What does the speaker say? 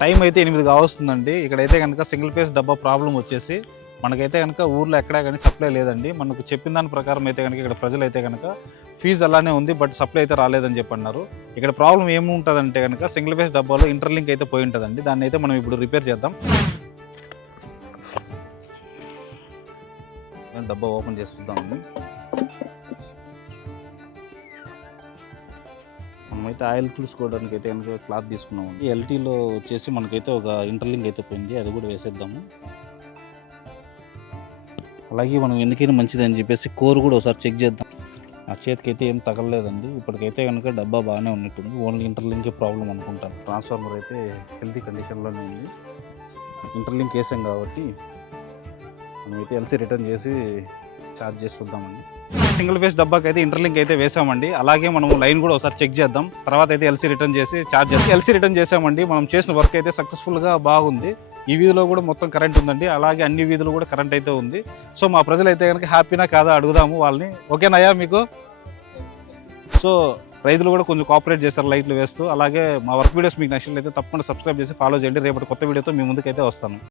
Time అయితే 8 కావస్తుందండి. ఇక్కడైతే కనుక సింగిల్ ఫేస్ డబ్బా ప్రాబ్లం వచ్చేసి మనకైతే కనుక ఊర్లో ఎక్కడా కానీ సప్లై లేదండి. మనకు చెప్పిన దాని ప్రకారం అయితే కనుక ఇక్కడ ప్రజలైతే కనుక ఫీజు అలానే ఉంది, బట్ సప్లై అయితే రాలేదని చెప్పి అన్నారు. ఇక్కడ ప్రాబ్లం ఏముంటుందంటే కనుక సింగిల్ ఫేస్ డబ్బాలో ఇంటర్లింక్ అయితే పోయి ఉంటుందండి. దాన్ని అయితే మనం ఇప్పుడు రిపేర్ చేద్దాం. డబ్బా ఓపెన్ చేస్తుందామండి. మనమైతే ఆయిల్ తుడుచుకోవడానికి అయితే కనుక క్లాత్ తీసుకున్నామండి. ఎల్టీలో వచ్చేసి మనకైతే ఒక ఇంటర్లింక్ అయితే పోయింది, అది కూడా వేసేద్దాము. అలాగే మనం ఎందుకైనా మంచిది అని చెప్పేసి కోర్ కూడా ఒకసారి చెక్ చేద్దాం. ఆ చేతికి అయితే ఏం తగలలేదండి. ఇప్పటికైతే కనుక డబ్బా బాగానే ఉన్నట్టుంది. ఓన్లీ ఇంటర్లింకే ప్రాబ్లం అనుకుంటాను. ట్రాన్స్ఫార్మర్ అయితే హెల్తీ కండిషన్లోనే ఉంది. ఇంటర్లింక్ వేసాం కాబట్టి మనమైతే ఎల్సీ రిటర్న్ చేసి ఛార్జ్ చేసి చూద్దామండి. సింగిల్ ఫేస్ డబ్బాకి అయితే ఇంటర్లింక్ అయితే వేసామండి. అలాగే మనం లైన్ కూడా ఒకసారి చెక్ చేద్దాం. తర్వాత అయితే ఎల్సీ రిటర్న్ చేసి ఛార్జ్ చేసి ఎల్సీ రిటర్న్ చేసామండి. మనం చేసిన వర్క్ అయితే సక్సెస్ఫుల్గా బాగుంది. ఈ వీధిలో కూడా మొత్తం కరెంట్ ఉందండి. అలాగే అన్ని వీధులు కూడా కరెంట్ అయితే ఉంది. సో మా ప్రజలు అయితే కనుక హ్యాపీనా కాదా అడుగుదాము వాళ్ళని. ఓకేనాయా మీకు? సో రైతులు కూడా కొంచెం కోఆపరేట్ చేస్తారు లైట్లు వేస్తూ. అలాగే మా వర్క్ వీడియోస్ మీకు నచ్చినట్లయితే తప్పకుండా సబ్స్క్రైబ్ చేసి ఫాలో చేయండి. రేపటి కొత్త వీడియోతో మీ ముందుకైతే వస్తాను.